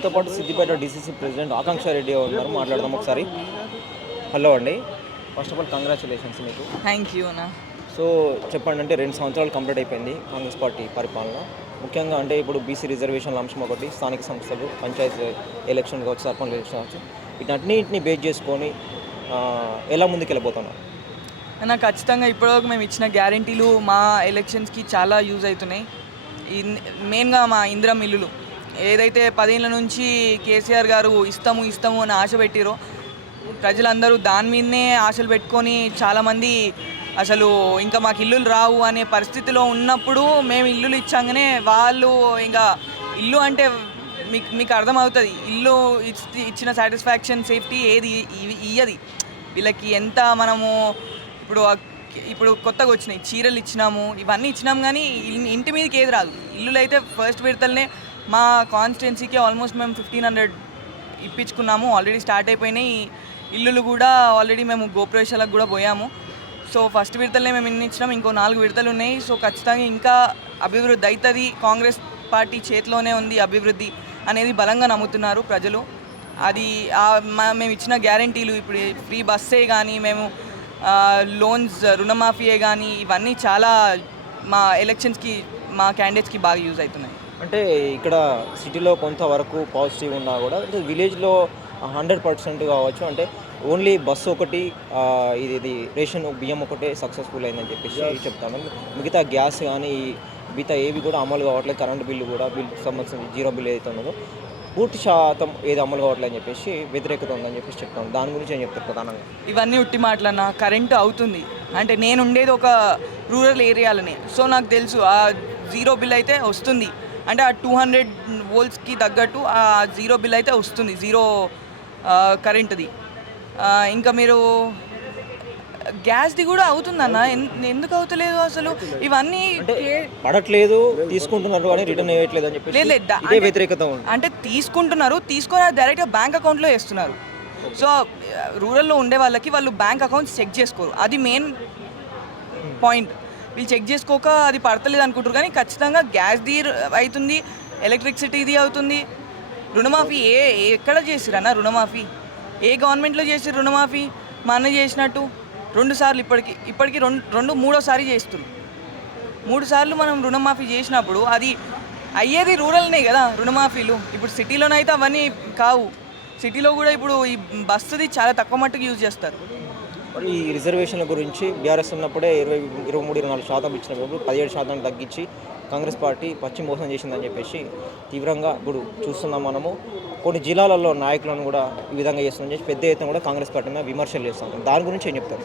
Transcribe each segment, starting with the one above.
మనతో పాటు Siddipet DCC president ఆకాంక్ష రెడ్డి ఉన్నారు. మాట్లాడదాం ఒకసారి. హలో అండి. ఫస్ట్ ఆఫ్ ఆల్ కంగ్రాచులేషన్స్ మీకు. థ్యాంక్ యూ అన్న. సో చెప్పండి, అంటే 2 సంవత్సరాలు కంప్లీట్ అయిపోయింది కాంగ్రెస్ పార్టీ పరిపాలన. ముఖ్యంగా అంటే ఇప్పుడు బీసీ రిజర్వేషన్ల అంశం ఒకటి, స్థానిక సంస్థలు, పంచాయతీ ఎలక్షన్ కావచ్చు, సర్పంచ్ ఎలక్షన్ కావచ్చు, వీటన్నిటిని బేస్ చేసుకొని ఎలా ముందుకెళ్ళిపోతున్నారు? అన్న ఖచ్చితంగా ఇప్పటివరకు మేము ఇచ్చిన గ్యారంటీలు మా ఎలక్షన్స్కి చాలా యూజ్ అవుతున్నాయి. మెయిన్గా మా ఇందిరం ఇల్లులు ఏదైతే 10 ఏళ్ళ నుంచి కేసీఆర్ గారు ఇస్తాము అని ఆశ పెట్టిరో ప్రజలందరూ దాని మీదనే ఆశలు పెట్టుకొని చాలామంది అసలు ఇంకా మాకు ఇల్లులు రావు అనే పరిస్థితిలో ఉన్నప్పుడు మేము ఇల్లులు ఇచ్చాగానే వాళ్ళు ఇంకా ఇల్లు అంటే మీకు అర్థమవుతుంది, ఇల్లు ఇచ్చిన సాటిస్ఫాక్షన్ సేఫ్టీ ఏది ఇయ్యది వీళ్ళకి. ఎంత మనము ఇప్పుడు కొత్తగా వచ్చినాయి చీరలు ఇచ్చినాము, ఇవన్నీ ఇచ్చినాం, కానీ ఇంటి మీదకి ఏది రాదు. ఇల్లులు అయితే ఫస్ట్ విడతలనే మా కాన్స్టిట్యున్సీకి ఆల్మోస్ట్ మేము 1500 ఇప్పించుకున్నాము, ఆల్రెడీ స్టార్ట్ అయిపోయినాయి ఇల్లులు కూడా. ఆల్రెడీ మేము గోప్రవేశాలకు కూడా పోయాము. సో ఫస్ట్ విడతలనే మేము ఇన్ని ఇచ్చినాం, ఇంకో 4 విడతలు ఉన్నాయి. సో ఖచ్చితంగా ఇంకా అభివృద్ధి అవుతుంది. కాంగ్రెస్ పార్టీ చేతిలోనే ఉంది అభివృద్ధి అనేది బలంగా నమ్ముతున్నారు ప్రజలు. అది మేము ఇచ్చిన గ్యారంటీలు, ఇప్పుడు ఫ్రీ బస్సే కానీ, మేము లోన్స్ రుణమాఫీయే కానీ, ఇవన్నీ చాలా మా ఎలక్షన్స్కి మా క్యాండిడేట్స్కి బాగా యూజ్ అవుతున్నాయి. అంటే ఇక్కడ సిటీలో కొంతవరకు పాజిటివ్ ఉన్నా కూడా, అంటే విలేజ్లో 100% కావచ్చు, అంటే ఓన్లీ బస్సు ఒకటి, ఇది రేషన్ బియ్యం ఒకటే సక్సెస్ఫుల్ అయిందని చెప్పేసి చెప్తాను. మిగతా గ్యాస్ కానీ మిగతా ఏవి కూడా అమలు కావట్లేదు. కరెంట్ బిల్లు కూడా, బిల్లుకి సంబంధించిన 0 బిల్ ఏదైతే ఉన్నదో పూర్తి శాతం ఏది అమలు కావట్లేదు అని చెప్పేసి వ్యతిరేకత ఉందని చెప్పేసి చెప్తాను. దాని గురించి ఏం చెప్తారు ప్రధానంగా? ఇవన్నీ ఉట్టి మాటలన్నా. కరెంటు అవుతుంది అంటే నేను ఉండేది ఒక రూరల్ ఏరియాలోనే, సో నాకు తెలుసు ఆ 0 బిల్ అయితే వస్తుంది. అంటే ఆ 200 వోల్ట్స్కి తగ్గట్టు ఆ 0 బిల్ అయితే వస్తుంది, 0 కరెంటుది. ఇంకా మీరు గ్యాస్ది కూడా అవుతుందన్న, ఎందుకు అవుతలేదు అసలు? ఇవన్నీ పడట్లేదు, తీసుకుంటున్నారు కానీ రిటర్న్ వేయట్లేదు అని చెప్పి ఇదే వ్యతిరేకత ఉంది. అంటే తీసుకొని డైరెక్ట్గా బ్యాంక్ అకౌంట్లో వేస్తున్నారు. సో రూరల్లో ఉండే వాళ్ళకి వాళ్ళు బ్యాంక్ అకౌంట్స్ చెక్ చేసుకోరు, అది మెయిన్ పాయింట్. వీళ్ళు చెక్ చేసుకోక అది పడతలేదు అనుకుంటారు, కానీ ఖచ్చితంగా గ్యాస్ది అవుతుంది, ఎలక్ట్రిసిటీది అవుతుంది. రుణమాఫీ ఎక్కడ చేసిరన్న? రుణమాఫీ ఏ గవర్నమెంట్లో చేసిరు రుణమాఫీ? మా అన్న చేసినట్టు 2 సార్లు, ఇప్పటికి మూడోసారి చేస్తున్నారు. 3 సార్లు మనం రుణమాఫీ చేసినప్పుడు అది అయ్యేది రూరల్నే కదా రుణమాఫీలు. ఇప్పుడు సిటీలోనైతే అవన్నీ కావు. సిటీలో కూడా ఇప్పుడు ఈ బస్సుది చాలా తక్కువ మట్టుకు యూజ్ చేస్తారు. ఈ రిజర్వేషన్ల గురించి బీఆర్ఎస్ ఉన్నప్పుడే 23-24% ఇచ్చినప్పుడు 17% తగ్గించి కాంగ్రెస్ పార్టీ పశ్చిమ మోసం చేసిందని చెప్పేసి తీవ్రంగా ఇప్పుడు చూస్తున్నాం. మనము కొన్ని జిల్లాలలో నాయకులను కూడా ఈ విధంగా చేస్తుందని చెప్పి పెద్ద ఎత్తున కూడా కాంగ్రెస్ పార్టీ మీద విమర్శలు చేస్తాం. దాని గురించి ఏం చెప్తారు?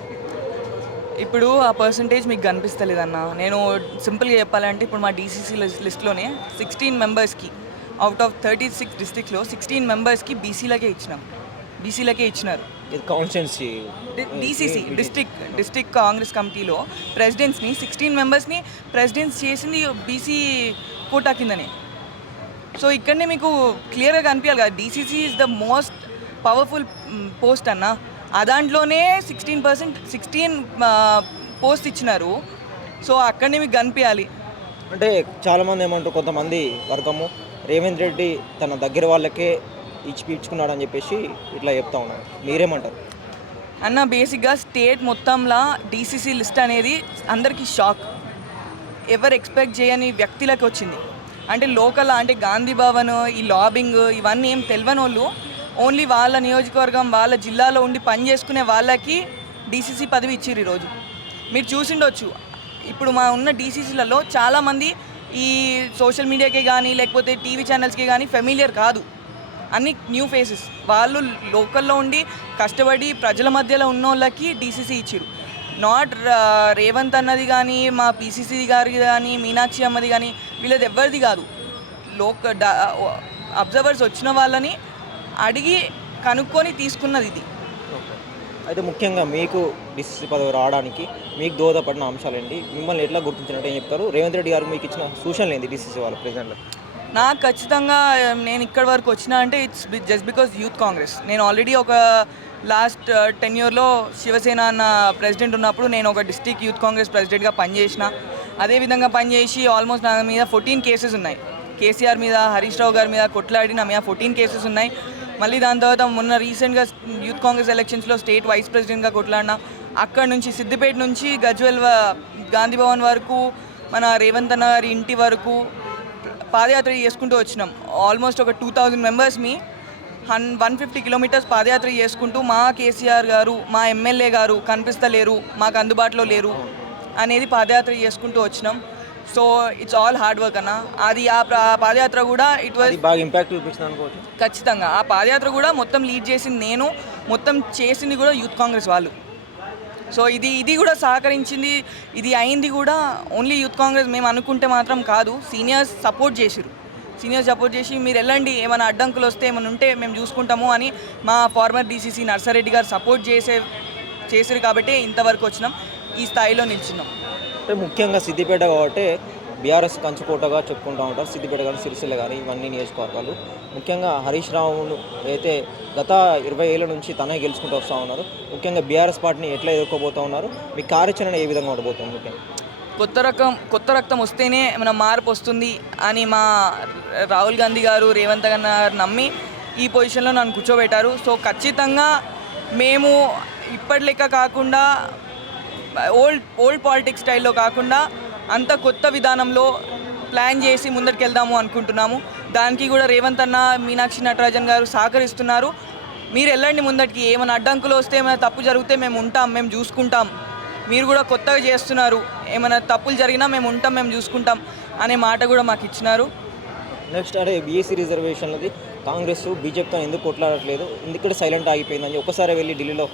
ఇప్పుడు ఆ పర్సంటేజ్ మీకు కనిపిస్తలేదన్న. నేను సింపుల్గా చెప్పాలంటే ఇప్పుడు మా డీసీసీ లిస్ట్లోనే 16 మెంబర్స్కి అవుట్ ఆఫ్ 36 డిస్ట్రిక్ట్లో 16 మెంబర్స్కి బీసీలకే ఇచ్చినారు. కాన్స్టిట్యున్సీ డీసీసీ డిస్ట్రిక్ట్ కాంగ్రెస్ కమిటీలో ప్రెసిడెంట్స్ని 16 మెంబర్స్ని ప్రెసిడెంట్స్ చేసింది బీసీ కోటా కిందనే. సో ఇక్కడనే మీకు క్లియర్గా కనిపించాలి కదా, DCC is the most powerful post అన్న. ఆ దాంట్లోనే 16 పోస్ట్ ఇచ్చినారు. సో అక్కడనే మీకు కనిపించాలి. అంటే చాలామంది ఏమంటారు, కొంతమంది వర్గము రేవంత్ రెడ్డి తన దగ్గర వాళ్ళకే ఇచ్చుకున్నాడు అని చెప్పేసి ఇట్లా చెప్తా ఉన్నారు. మీరేమంటారు అన్న? బేసిక్గా స్టేట్ మొత్తంలో డీసీసీ లిస్ట్ అనేది అందరికీ షాక్. ఎవరు ఎక్స్పెక్ట్ చేయని వ్యక్తులకు వచ్చింది. అంటే లోకల్, అంటే గాంధీ భవన్, ఈ లాబింగ్, ఇవన్నీ ఏం తెలియని వాళ్ళు, ఓన్లీ వాళ్ళ నియోజకవర్గం వాళ్ళ జిల్లాలో ఉండి పని చేసుకునే వాళ్ళకి డీసీసీ పదవి ఇచ్చిర్రు. ఈరోజు మీరు చూసిండొచ్చు, ఇప్పుడు మా ఉన్న డీసీసీలలో చాలామంది ఈ సోషల్ మీడియాకే కానీ లేకపోతే టీవీ ఛానల్స్కి కానీ ఫెమిలియర్ కాదు, అన్ని న్యూ ఫేసెస్. వాళ్ళు లోకల్లో ఉండి కష్టపడి ప్రజల మధ్యలో ఉన్న వాళ్ళకి డీసీసీ ఇచ్చిర్రు. నాట్ రేవంత్ అన్నది కానీ, మా పీసీసీ గారిది కానీ, మీనాక్షి అమ్మది కానీ, వీళ్ళది ఎవరిది కాదు. అబ్జర్వర్స్ వచ్చిన వాళ్ళని అడిగి కనుక్కొని తీసుకున్నది ఇది. అయితే ముఖ్యంగా మీకు డీసీసీ పదవి రావడానికి మీకు దోహదపడిన అంశాలేంటి? మిమ్మల్ని ఎట్లా గుర్తించినట్టు ఏం చెప్తారు? రేవంత్ రెడ్డి గారు మీకు ఇచ్చిన సూచనలు ఏంటి డీసీసీ వాళ్ళ ప్రెసిడెంట్? నాకు ఖచ్చితంగా నేను ఇక్కడి వరకు వచ్చినా అంటే it's just because youth Congress. నేను ఆల్రెడీ ఒక లాస్ట్ టెన్యూర్లో శివసేన అన్న ప్రెసిడెంట్ ఉన్నప్పుడు నేను ఒక డిస్ట్రిక్ట్ యూత్ కాంగ్రెస్ ప్రెసిడెంట్గా పనిచేసిన. అదేవిధంగా పనిచేసి ఆల్మోస్ట్ నా మీద 14 కేసెస్ ఉన్నాయి. కేసీఆర్ మీద, హరీష్ రావు గారి మీద కొట్లాడి నా మీద 14 కేసెస్ ఉన్నాయి. మళ్ళీ దాని తర్వాత మొన్న రీసెంట్గా యూత్ కాంగ్రెస్ ఎలక్షన్స్లో స్టేట్ వైస్ ప్రెసిడెంట్గా కొట్లాడినా. అక్కడ నుంచి సిద్దిపేట నుంచి గజ్వెల్ గాంధీ భవన్ వరకు, మన రేవంత్ అన్న గారి ఇంటి వరకు పాదయాత్ర చేసుకుంటూ వచ్చినాం. ఆల్మోస్ట్ ఒక 2000 మెంబర్స్ని 150 కిలోమీటర్స్ పాదయాత్ర చేసుకుంటూ మా కేసీఆర్ గారు, మా ఎమ్మెల్యే గారు కనిపిస్తలేరు, మాకు అందుబాటులో లేరు అనేది పాదయాత్ర చేసుకుంటూ వచ్చినాం. So it's all hard work అన్న. అది ఆ పాదయాత్ర కూడా ఇట్ వాజ్ బాగా ఇంపాక్ట్ చూపించింది అనుకోవచ్చు. ఖచ్చితంగా ఆ పాదయాత్ర కూడా మొత్తం లీడ్ చేసింది నేను, మొత్తం చేసింది కూడా యూత్ కాంగ్రెస్ వాళ్ళు. సో ఇది కూడా సహకరించింది, ఇది అయింది కూడా ఓన్లీ యూత్ కాంగ్రెస్. మేము అనుకుంటే మాత్రం కాదు, సీనియర్స్ సపోర్ట్ చేసిరు. సీనియర్స్ సపోర్ట్ చేసి మీరు వెళ్ళండి, ఏమైనా అడ్డంకులు వస్తే ఏమైనా ఉంటే మేము చూసుకుంటాము అని మా ఫార్మర్ డీసీసీ నర్సారెడ్డి గారు సపోర్ట్ చేసారు కాబట్టి ఇంతవరకు వచ్చినాం, ఈ స్థాయిలో నిల్చున్నాం. అంటే ముఖ్యంగా సిద్దిపేట కాబట్టి బీఆర్ఎస్ కంచుకోటగా చెప్పుకుంటూ ఉంటారు. సిద్దిపేట కానీ, సిరిసిల్ల కానీ, ఇవన్నీ నియోజకవర్గాలు. ముఖ్యంగా హరీష్ రావును అయితే గత 20 ఏళ్ళ నుంచి తనే గెలుచుకుంటూ వస్తూ ఉన్నారు. ముఖ్యంగా బీఆర్ఎస్ పార్టీని ఎట్లా ఎదుర్కోబోతూ ఉన్నారు, మీ కార్యాచరణ ఏ విధంగా ఉండబోతుంది? ముఖ్యంగా కొత్త రక్తం వస్తేనే మన మార్పు వస్తుంది అని మా రాహుల్ గాంధీ గారు, రేవంత్ అన్న గారు నమ్మి ఈ పొజిషన్లో నన్ను కూర్చోబెట్టారు. సో ఖచ్చితంగా మేము ఇప్పటి లెక్క కాకుండా ఓల్డ్ పాలిటిక్స్ స్టైల్లో కాకుండా అంత కొత్త విధానంలో ప్లాన్ చేసి ముందరికి వెళ్దాము అనుకుంటున్నాము. దానికి కూడా రేవంత్ అన్న, మీనాక్షి నటరాజన్ గారు సహకరిస్తున్నారు. మీరు వెళ్ళండి ముందటికి, ఏమైనా అడ్డంకులు వస్తే, ఏమైనా తప్పు జరిగితే మేము ఉంటాం, మేము చూసుకుంటాం. మీరు కూడా కొత్తగా చేస్తున్నారు, ఏమైనా తప్పులు జరిగినా మేము ఉంటాం, మేము చూసుకుంటాం అనే మాట కూడా మాకు ఇచ్చినారు. నెక్స్ట్ అంటే బీఎస్సీ రిజర్వేషన్లది కాంగ్రెస్ బీజేపీతో ఎందుకు కొట్లాడట్లేదు, ఎందుకంటే సైలెంట్ ఆగిపోయిందని ఒక్కసారి వెళ్ళి ఢిల్లీలో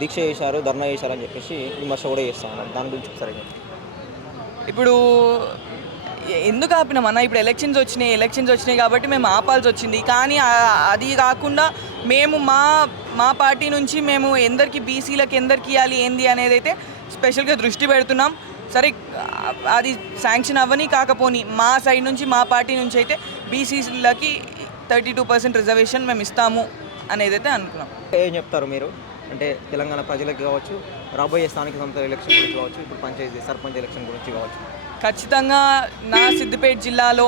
దీక్ష చేశారు, ధర్నా చేశారని చెప్పేసి విమర్శ కూడా చేస్తా ఉన్నారు. దాని గురించి ఒకసారి ఇప్పుడు ఎందుకు ఆపినామన్నా? ఇప్పుడు ఎలక్షన్స్ వచ్చినాయి కాబట్టి మేము ఆపాల్సి వచ్చింది. కానీ అది కాకుండా మేము మా పార్టీ నుంచి మేము ఎందరికి బీసీలకు ఎందరికి ఇవ్వాలి ఏంది అనేది అయితే స్పెషల్గా దృష్టి పెడుతున్నాం. సరే అది శాంక్షన్ అవ్వని కాకపోని మా సైడ్ నుంచి, మా పార్టీ నుంచి అయితే బీసీలకి 32% రిజర్వేషన్ మేము ఇస్తాము అనేది అయితే అనుకున్నాం. ఏం చెప్తారు మీరు? అంటే తెలంగాణ ప్రజలకు కావచ్చు, రాబోయే స్థానిక సంస్థల ఎలక్షన్ గురించి కావచ్చు, ఇప్పుడు పంచాయతీ సర్పంచ్ ఎలక్షన్ గురించి కావచ్చు, ఖచ్చితంగా నా సిద్దిపేట జిల్లాలో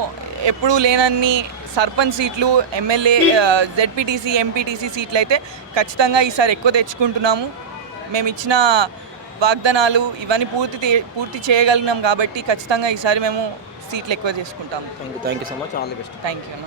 ఎప్పుడూ లేనన్ని సర్పంచ్ సీట్లు, ఎమ్మెల్యే, జెడ్పీటీసీ, ఎంపీటీసీ సీట్లు అయితే ఖచ్చితంగా ఈసారి ఎక్కువ తెచ్చుకుంటున్నాము. మేము ఇచ్చిన వాగ్దానాలు ఇవన్నీ పూర్తి చేయగలిగినాం కాబట్టి ఖచ్చితంగా ఈసారి మేము సీట్లు ఎక్కువ చేసుకుంటాము. Thank you so much. All the best. Thank you అన్న.